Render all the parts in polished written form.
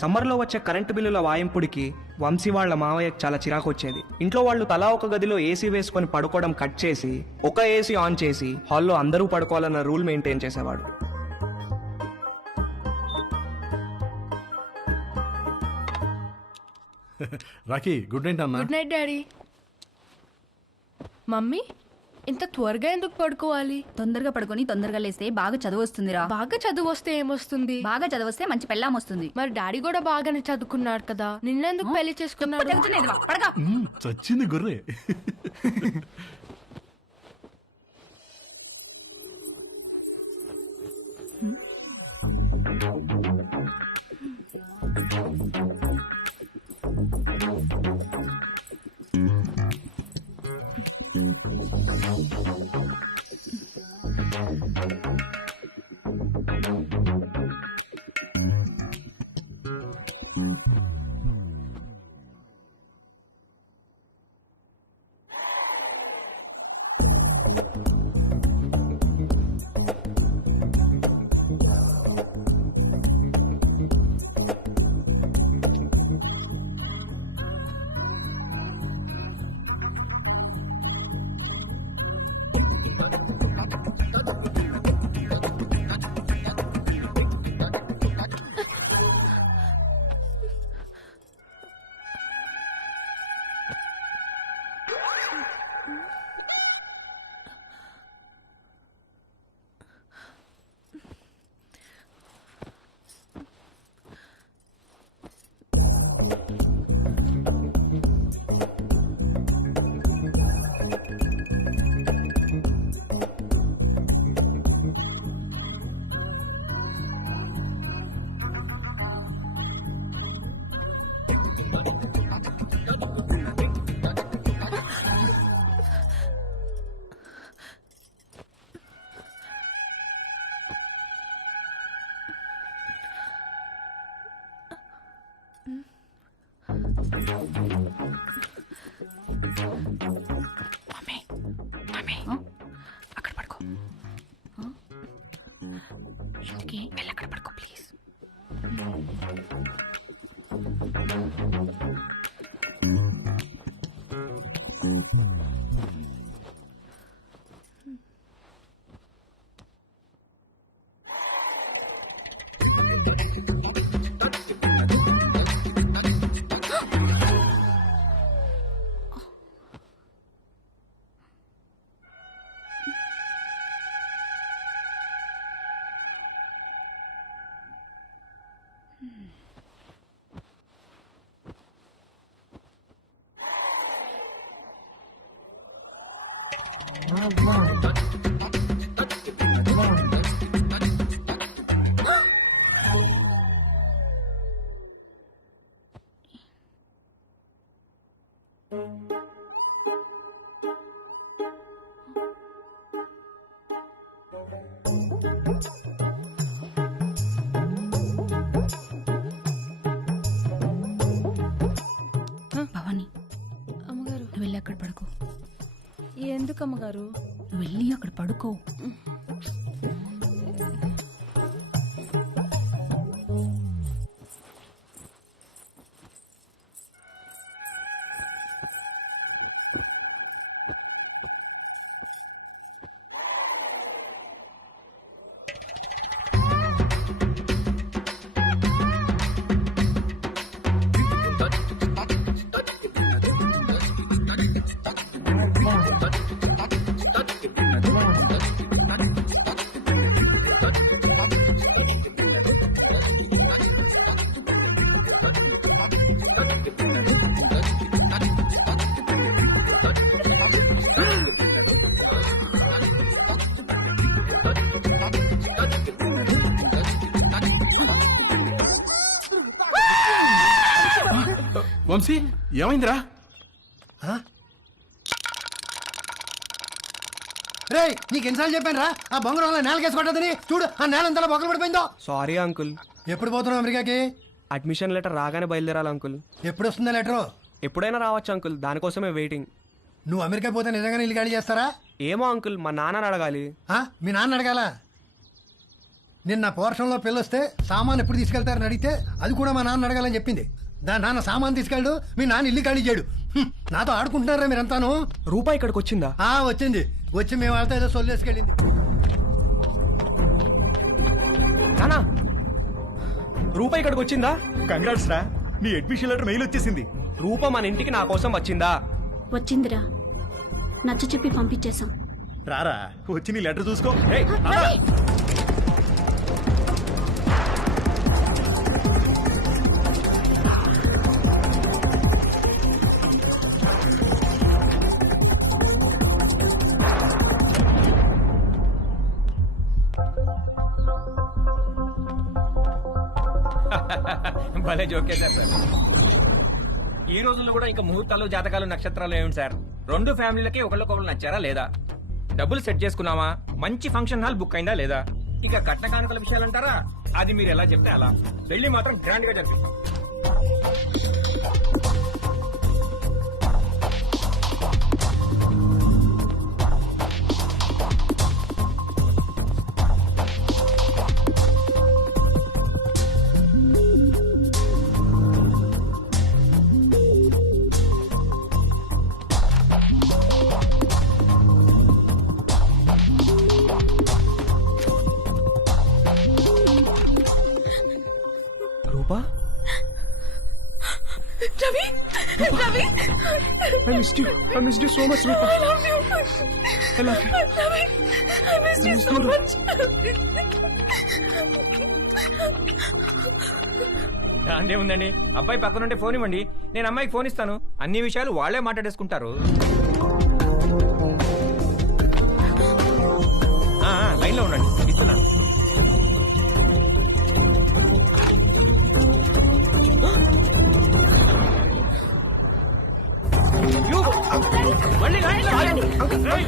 సమ్మర్లో వచ్చే కరెంటు బిల్లుల వాయింపుడికి వంశీ వాళ్ళ మావయ్యకు చాలా చిరాకు వచ్చేది. ఇంట్లో వాళ్ళు తలా ఒక గదిలో ఏసీ వేసుకొని పడుకోవడం కట్ చేసి ఒక ఏసీ ఆన్ చేసి హాల్లో అందరూ పడుకోవాలన్న రూల్ మెయింటైన్ చేసేవాడు. రాఖీ గుడ్ నైట్ అన్న. Good night daddy. మమ్మీ ఇంత త్వరగా ఎందుకు పడుకోవాలి? తొందరగా పడుకొని తొందరగా లేస్తే బాగా చదువు వస్తుందిరా. బాగా చదువు వస్తే ఏమొస్తుంది? బాగా చదివస్తే మంచి పెళ్ళాం వస్తుంది. మరి డాడీ కూడా బాగానే చదువుకున్నాడు కదా, నిన్నెందుకు పెళ్లి చేసుకున్నాడు? చచ్చింది గుర్రే. అక్కడ పడుకో. ఇంటికి వెళ్ళి అక్కడ పడుకో ప్లీజ్. భవాని, అమ్మగారు నువ్వు వెళ్ళి అక్కడ పడుకో. ఎందుకు అమ్మగారు? నువ్వు వెళ్ళి అక్కడ పడుకో. వంశీ ఏమైందిరా? రే నీకు ఎన్నిసార్లు చెప్పాను రా ఆ బొంగరంలో నేలకేసి కొట్టదని. చూడు ఆ నేల అంతలా బొక్కలు పడిపోయిందో. Sorry uncle. ఎప్పుడు పోతున్నావు అమెరికాకి? అడ్మిషన్ లెటర్ రాగానే బయలుదేరాలి అంకుల్. ఎప్పుడు వస్తుందా లెటరు? ఎప్పుడైనా రావచ్చు అంకుల్, దానికోసమే వెయిటింగ్. నువ్వు అమెరికా పోతే నిజంగానే ఇల్లు ఖాళీ చేస్తారా? ఏమో అంకుల్, మా నాన్నని అడగాలి. మీ నాన్న అడగాల? నిన్న పోర్షన్లో పిల్లొస్తే సామాన్ ఎప్పుడు తీసుకెళ్తారని అడిగితే అది కూడా మా నాన్న అడగాలని చెప్పింది. దాని నాన్న సామాన్ తీసుకెళ్ళడు, మీ నాన్న ఇల్లు ఖాళీ చేయడు. నాతో ఆడుకుంటున్నారా మీరంతాను? రూపాయి ఇక్కడికి వచ్చిందా? వచ్చింది. వచ్చి మేము వాళ్ళతో ఏదో సొల్లేసుకెళ్ళింది. నానా, రూపాయి ఇక్కడికి వచ్చిందా? కంగ్రాట్స్ రా, నీ అడ్మిషన్ లెటర్ మెయిల్ వచ్చేసింది. రూప మన ఇంటికి నా కోసం వచ్చిందా? వచ్చిందిరా, నచ్చ చెప్పి పంపించేశాం. రారా వచ్చి నీ లెటర్ చూసుకో. భలే జోకేశారు సార్. ఈ రోజుల్లో కూడా ఇంకా ముహూర్తాలు, జాతకాలు, నక్షత్రాలు ఏమిటి సార్? రెండు ఫ్యామిలీలకి ఒకళ్ళకొకళ్ళు నచ్చారా లేదా? డబ్బులు సెట్ చేసుకున్నావా? మంచి ఫంక్షన్ హాల్ బుక్ అయిందా లేదా? ఇక కట్న కానుకల విషయాలు అంటారా? అది మీరు ఎలా చెప్తే అలా. పెళ్లి మాత్రం గ్రాండ్ గా జరిపిస్తాం. రూపా, Ravi, Ravi, I missed you so much, Rupa. I love you. I love you. Ravi, I missed you so much. దాందే ఉందండి, అబ్బాయి పక్కనుంటే ఫోన్ ఇవ్వండి, నేను అమ్మాయికి ఫోన్ ఇస్తాను. అన్ని విషయాలు వాళ్లే మాట్లాడేసుకుంటారు. లైన్ లో ఉండండి, ఇస్తున్నాను. మళ్ళీ లైన్లో ఆగండి. రేయ్,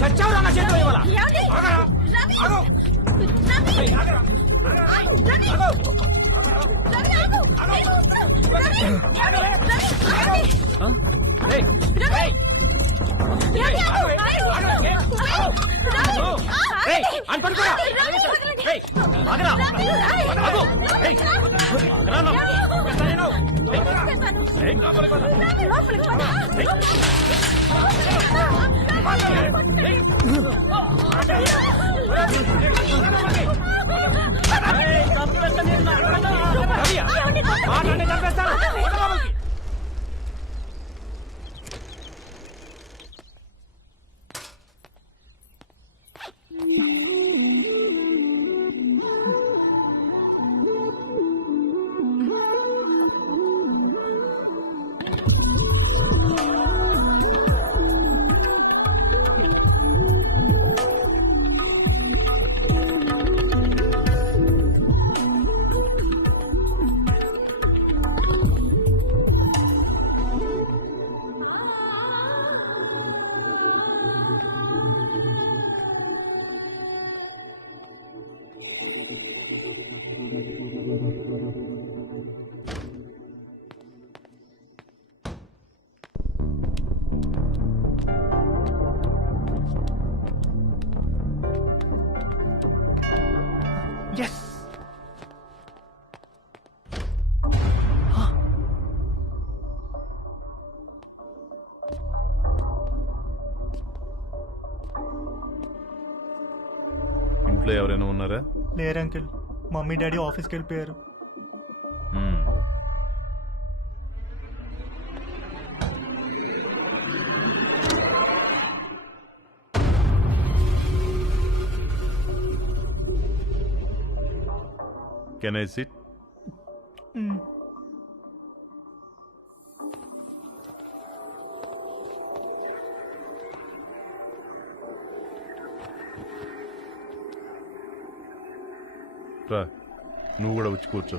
చచ్చావురా నా చేతిలో ఇవాళ. Yes. ఇంట్లో ఎవరైనా ఉన్నారా? లేరు అంకిల్, మమ్మీ డాడీ ఆఫీస్కి వెళ్ళిపోయారు. Can I SIT? రా, నువ్వు కూడా వచ్చి కూర్చో.